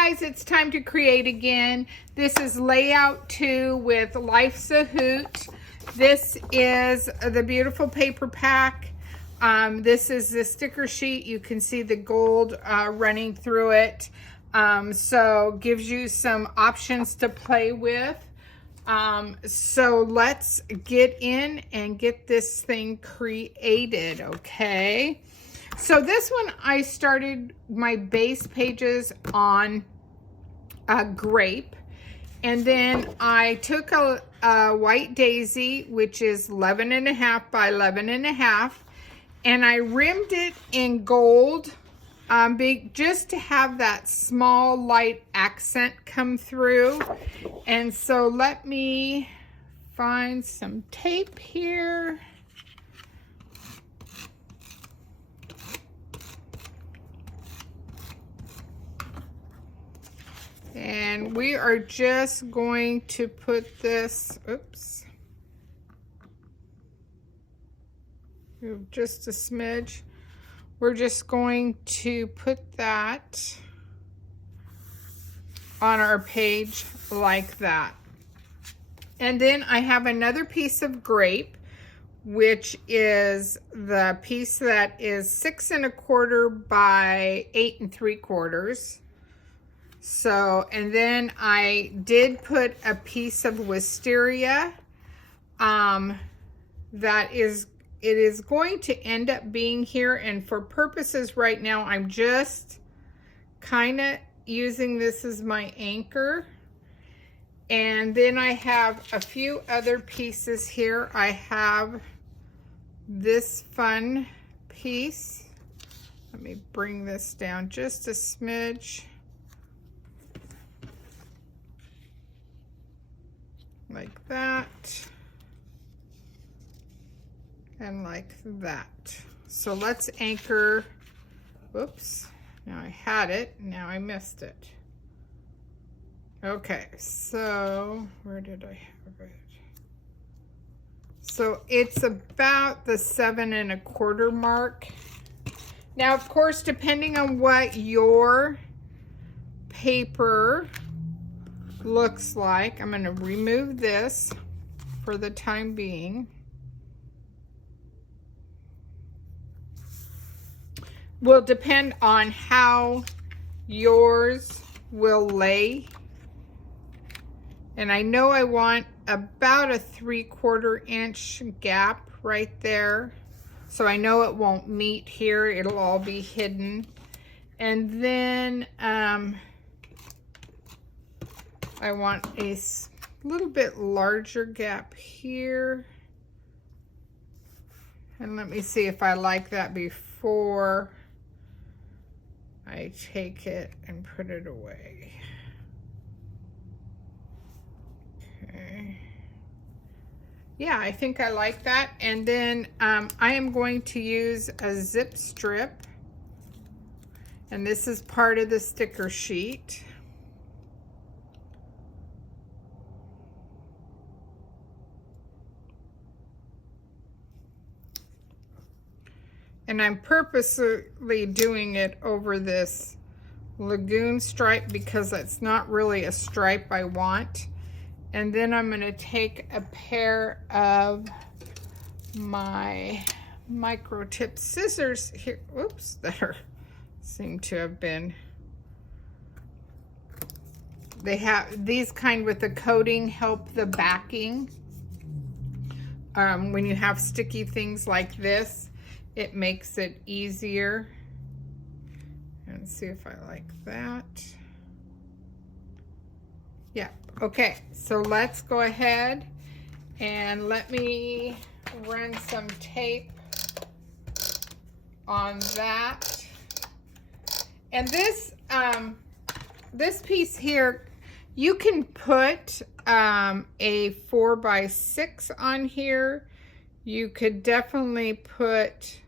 guys, it's time to create again. This is layout 2 with Life's a Hoot. This is the beautiful paper pack. This is the sticker sheet. You can see the gold running through it. So gives you some options to play with. So let's get in and get this thing created, okay? So this one, I started my base pages on a grape, and then I took a white daisy, which is 11.5 by 11.5, and I rimmed it in gold, just to have that small light accent come through. And so let me find some tape here. And we are just going to put this, oops, just a smidge. We're just going to put that on our page like that. And then I have another piece of grape, which is the piece that is 6 1/4 by 8 3/4. So, and then I did put a piece of wisteria, it is going to end up being here, and for purposes right now, I'm just kind of using this as my anchor. And then I have a few other pieces here. I have this fun piece. Let me bring this down just a smidge. Like that. And like that. So let's anchor. Whoops. Now I had it. Now I missed it. Okay. So where did I have it? So it's about the 7 1/4 mark. Now, of course, depending on what your paper looks like, I'm going to remove this for the time being. Will depend on how yours will lay. And I know I want about a 3/4 inch gap right there. So I know it won't meet here. It'll all be hidden. And then I want a little bit larger gap here. And let me see if I like that before I take it and put it away. Okay. Yeah, I think I like that. And then I am going to use a zip strip. And this is part of the sticker sheet. And I'm purposely doing it over this lagoon stripe because it's not really a stripe I want. And then I'm going to take a pair of my micro tip scissors here. Whoops, that seem to have been. They have these kind with the coating help the backing. When you have sticky things like this, it makes it easier. And see if I like that. Yeah, okay, so let's go ahead and let me run some tape on that. And this this piece here, you can put a 4 by 6 on here. You could definitely put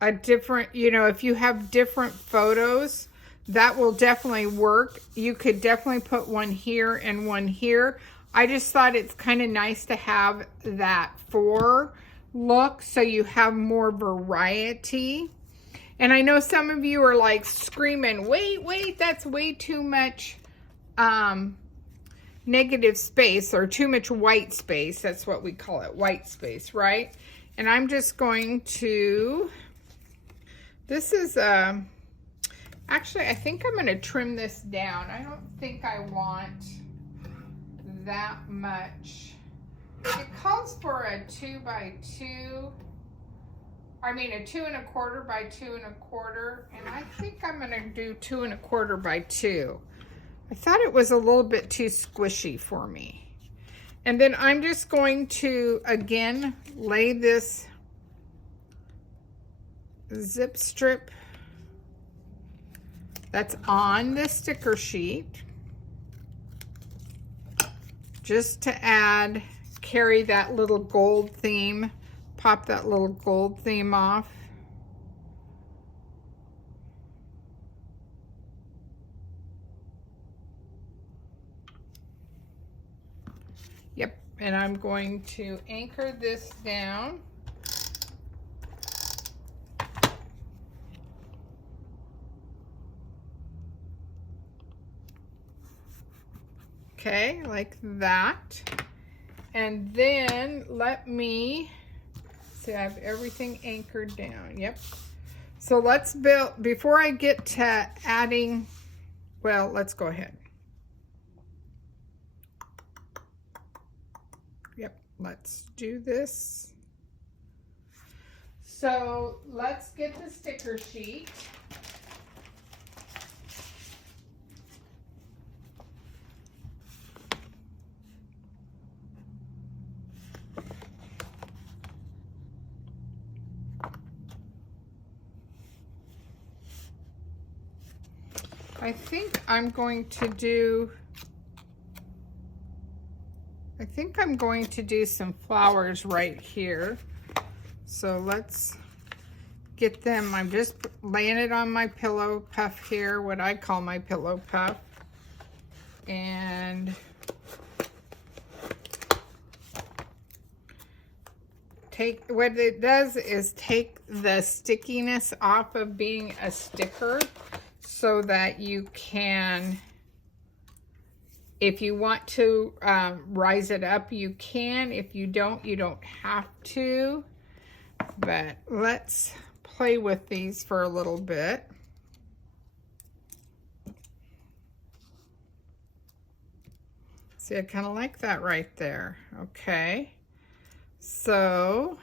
a different, if you have different photos, that will definitely work. You could definitely put one here and one here. I just thought it's kind of nice to have that 4 look so you have more variety. And I know some of you are like screaming, wait, that's way too much negative space, or too much white space. That's what we call it, white space, right? And I'm just going to, this is, actually, I think I'm going to trim this down. I don't think I want that much. It calls for a 2 by 2. I mean a 2 1/4 by 2 1/4, and I think I'm going to do 2 1/4 by 2. I thought it was a little bit too squishy for me. And then I'm just going to, again, lay this zip strip that's on the sticker sheet, just to add, carry that little gold theme, pop that little gold theme off. Yep, and I'm going to anchor this down. Okay, like that. And then let me see, I have everything anchored down. Yep. So let's build, before I get to adding, well, let's go ahead. Yep, let's do this. So let's get the sticker sheet. I think I'm going to do some flowers right here. So let's get them. I'm just laying it on my pillow puff here, what I call my pillow puff. And what it does is take the stickiness off of being a sticker, so that you can, if you want to rise it up, you can. If you don't have to. But let's play with these for a little bit. See, I kind of like that right there. Okay. So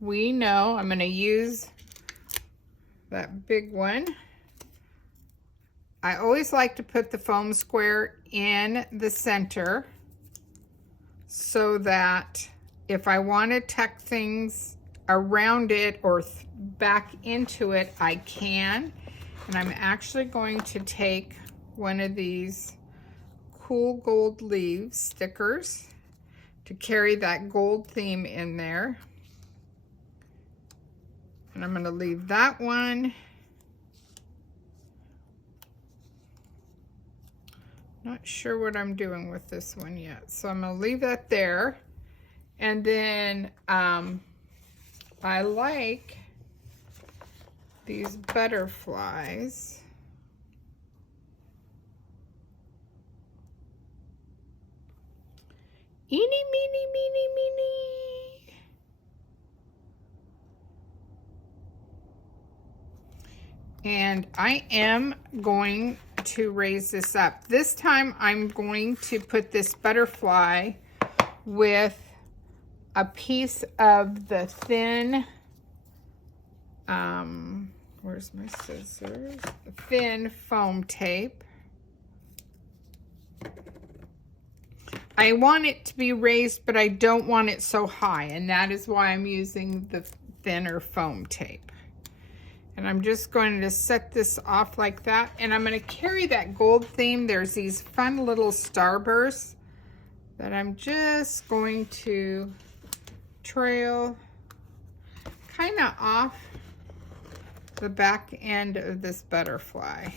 we know I'm going to use that big one. I always like to put the foam square in the center so that if I want to tuck things around it or back into it, I can. And I'm actually going to take one of these cool gold leaves stickers to carry that gold theme in there. And I'm going to leave that one. Not sure what I'm doing with this one yet. So I'm going to leave that there. And then I like these butterflies. Eeny, meeny, meeny, meeny. And I am going to raise this up. This time I'm going to put this butterfly with a piece of the thin, where's my scissors? Thin foam tape. I want it to be raised, but I don't want it so high, and that is why I'm using the thinner foam tape. And I'm just going to set this off like that. And I'm going to carry that gold theme. There's these fun little starbursts that I'm just going to trail kind of off the back end of this butterfly.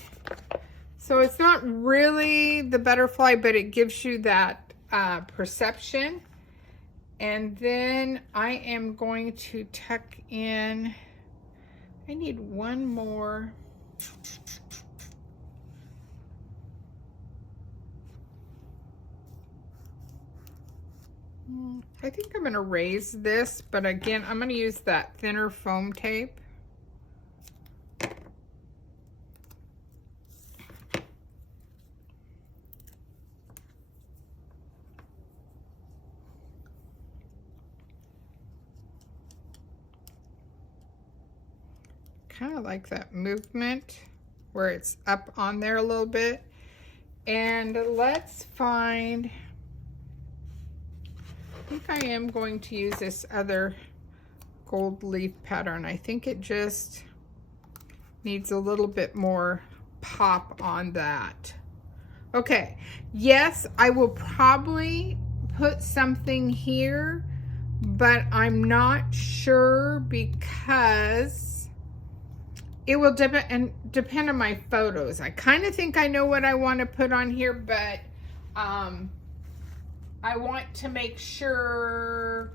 So it's not really the butterfly, but it gives you that perception. And then I am going to tuck in, I need one more. I think I'm going to raise this, but again, I'm going to use that thinner foam tape. Kind of like that movement where it's up on there a little bit. And let's find, I think I am going to use this other gold leaf pattern. I think it just needs a little bit more pop on that. Okay, yes, I will probably put something here, but I'm not sure because it will depend on my photos. I kind of think I know what I want to put on here, but I want to make sure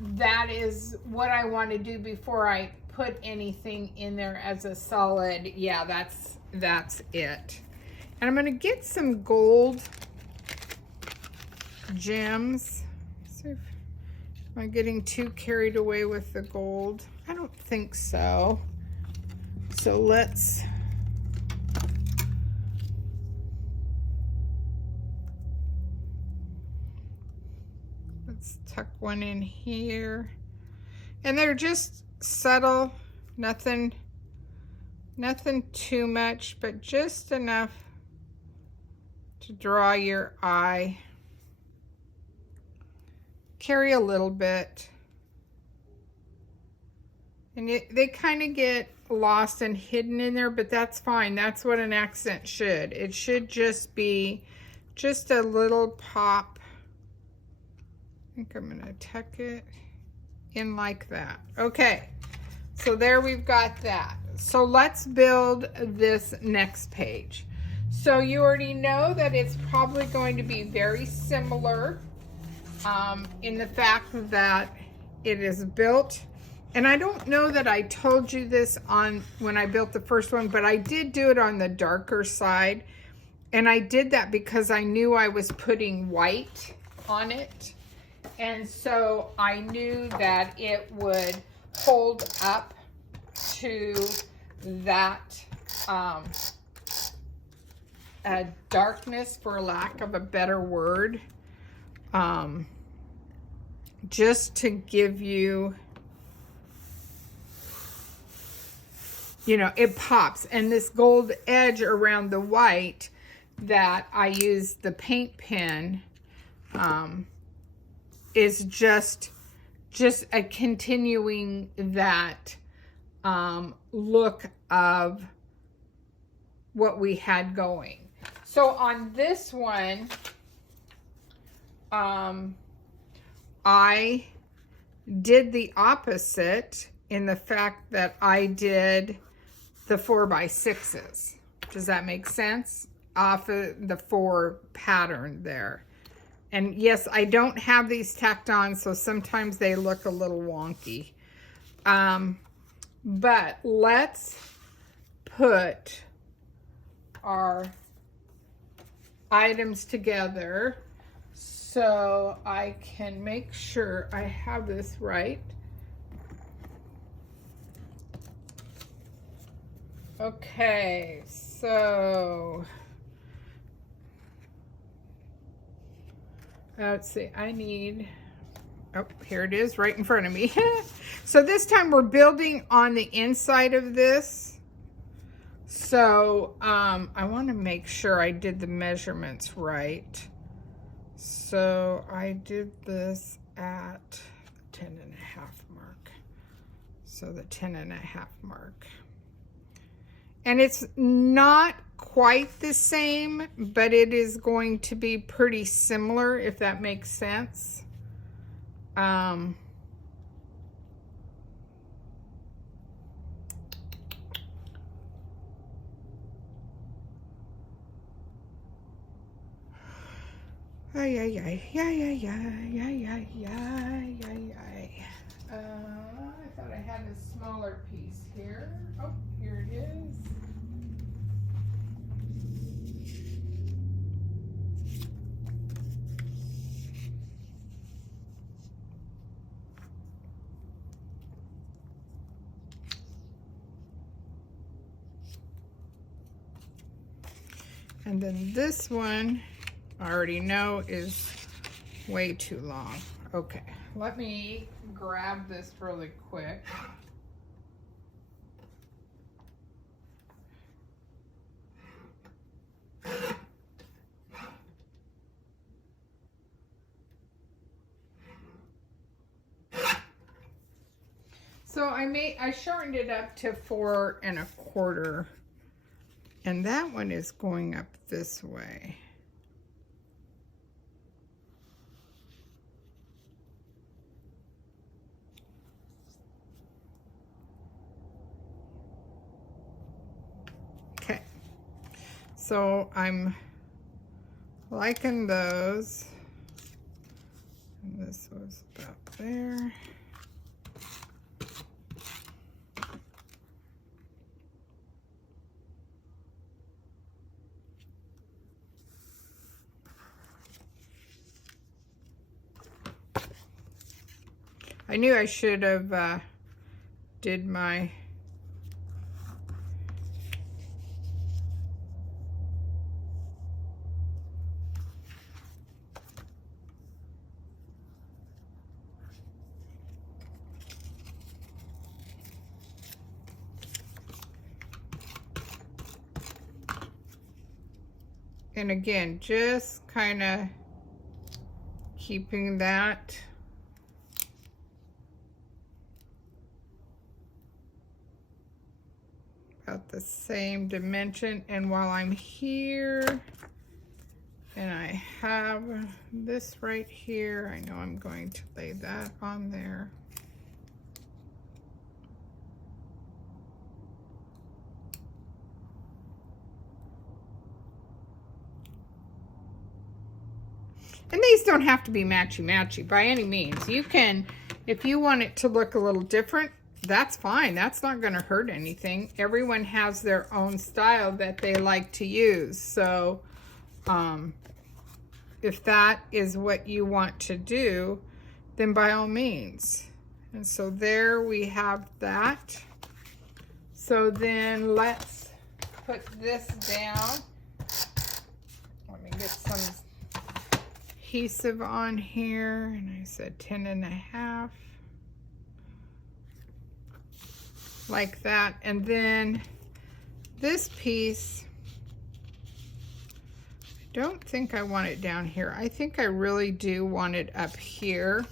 that is what I want to do before I put anything in there as a solid. Yeah, that's it. And I'm going to get some gold gems. So am I getting too carried away with the gold? I don't think so. So let's tuck one in here. And they're just subtle, nothing too much, but just enough to draw your eye. Carry a little bit. And they kind of get lost and hidden in there, but that's fine. That's what an accent should. It should just be just a little pop. I think I'm gonna tuck it in like that. Okay, so there we've got that. So let's build this next page. So you already know that it's probably going to be very similar in the fact that it is built. And I don't know that I told you this on when I built the first one, but I did do it on the darker side. And I did that because I knew I was putting white on it. And so I knew that it would hold up to that darkness, for lack of a better word. Just to give you, you know, it pops. And this gold edge around the white that I use the paint pen is just a continuing that look of what we had going. So on this one, I did the opposite in the fact that I did the 4x6s. Does that make sense? Off of the 4 pattern there. And yes, I don't have these tacked on, so sometimes they look a little wonky. But let's put our items together so I can make sure I have this right. Okay, so let's see, I need, oh, here it is right in front of me. So this time we're building on the inside of this. So I want to make sure I did the measurements right. So I did this at 10.5 mark. So the 10.5 mark. And it's not quite the same, but it is going to be pretty similar, if that makes sense. Ay, ay, ay, ay, ay, ay, ay, ay, ay, ay, ay. I thought I had a smaller piece here. Oh, here it is. And then this one, I already know, is way too long. Okay, let me grab this really quick. So I shortened it up to 4 1/4. And that one is going up this way. Okay, so I'm liking those. And this was about there. I knew I should have did my and again, just kind of keeping that about the same dimension. And while I'm here and I have this right here, I know I'm going to lay that on there. And these don't have to be matchy-matchy by any means. You can, if you want it to look a little different, that's fine. That's not going to hurt anything. Everyone has their own style that they like to use. So if that is what you want to do, then by all means. And so there we have that. So then let's put this down. Let me get some adhesive on here, and I said 10 1/2, like that. And then this piece, I don't think I want it down here. I think I really do want it up here.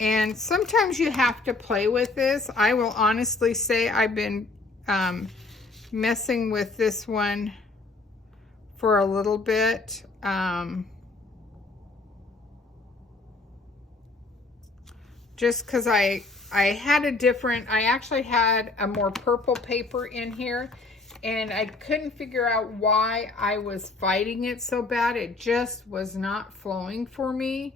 And sometimes you have to play with this. I will honestly say I've been messing with this one for a little bit. Just because I had a different, I actually had a more purple paper in here, and I couldn't figure out why I was fighting it so bad. It just was not flowing for me.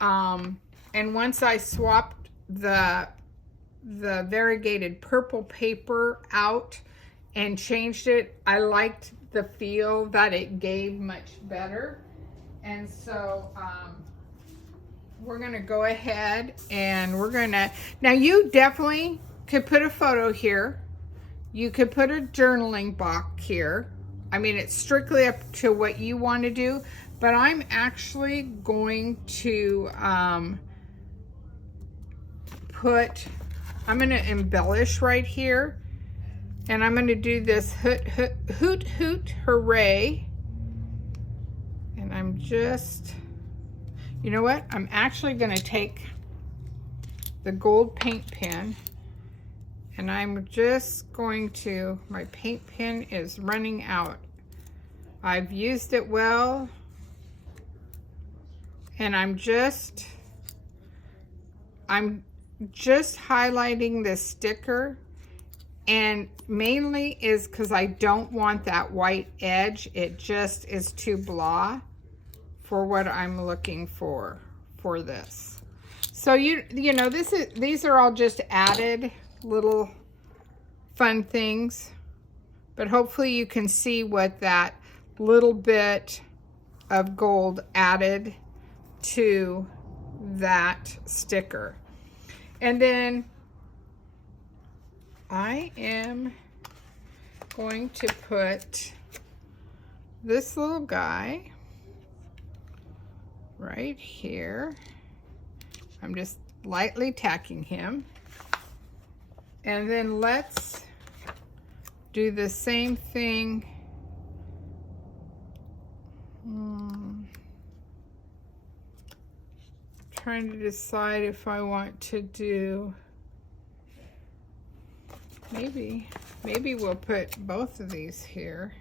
And once I swapped the variegated purple paper out and changed it, I liked the feel that it gave much better. And so, we're going to go ahead and we're going to, now you definitely could put a photo here. You could put a journaling box here. I mean, it's strictly up to what you want to do, but I'm actually going to I'm going to embellish right here, and I'm going to do this hoot, hoot, hoot, hoot, hooray. And I'm just, you know what? I'm actually going to take the gold paint pen, and I'm just going to, my paint pen is running out. I've used it well, and I'm just highlighting this sticker, and mainly is because I don't want that white edge. It just is too blah for what I'm looking for this. So you know, these are all just added little fun things, but hopefully you can see what that little bit of gold added to that sticker. And then I am going to put this little guy right here. I'm just lightly tacking him. And then let's do the same thing. Trying to decide if I want to do, maybe we'll put both of these here.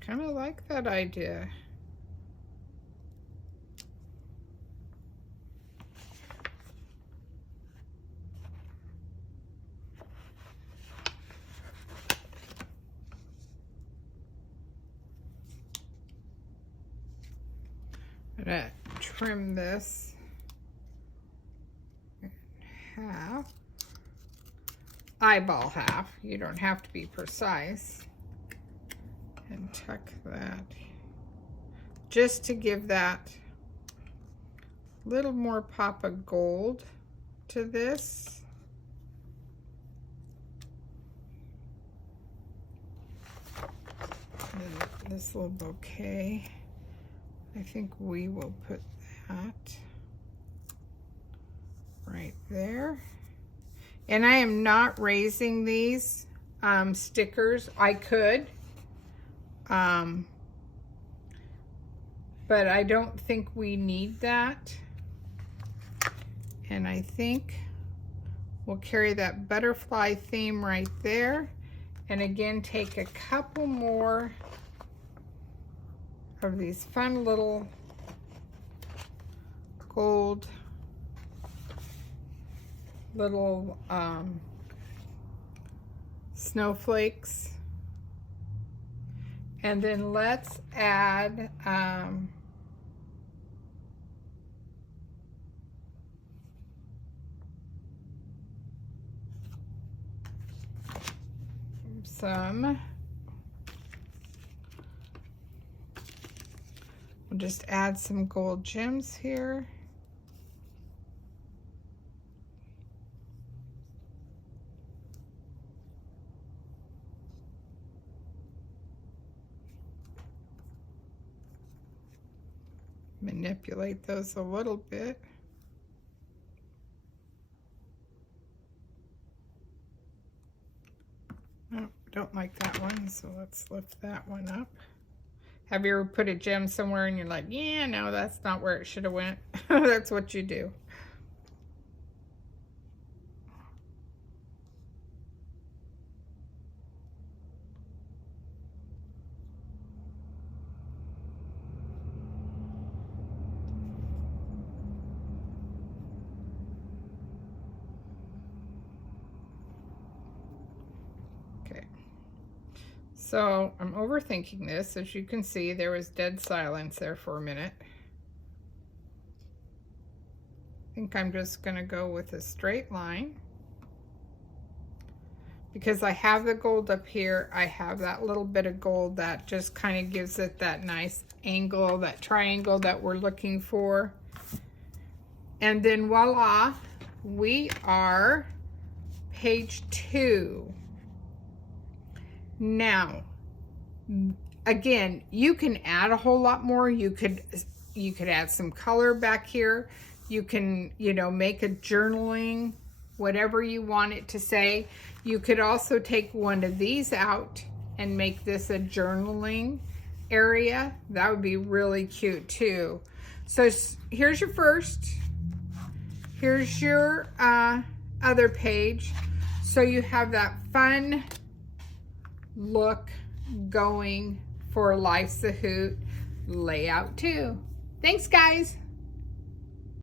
Kind of like that idea. I'm gonna trim this in half, eyeball half. You don't have to be precise. And tuck that just to give that little more pop of gold to this. And this little bouquet, I think we will put that right there. And I am not raising these stickers. I could. But I don't think we need that. And I think we'll carry that butterfly theme right there. And again, take a couple more of these fun little gold little snowflakes. And then let's add we'll just add some gold gems here. Manipulate those a little bit. Oh, don't like that one, so let's lift that one up. Have you ever put a gem somewhere and you're like, yeah, no, that's not where it should have went? That's what you do. So I'm overthinking this. As you can see, there was dead silence there for a minute. I think I'm just going to go with a straight line. Because I have the gold up here, I have that little bit of gold that just kind of gives it that nice angle, that triangle that we're looking for. And then voila, we are page 2. Now, again, you can add a whole lot more. You could add some color back here. You can, you know, make a journaling, whatever you want it to say. You could also take one of these out and make this a journaling area. That would be really cute too. So here's your first. Here's your other page. So you have that fun look going for Life's a Hoot layout 2. Thanks, guys.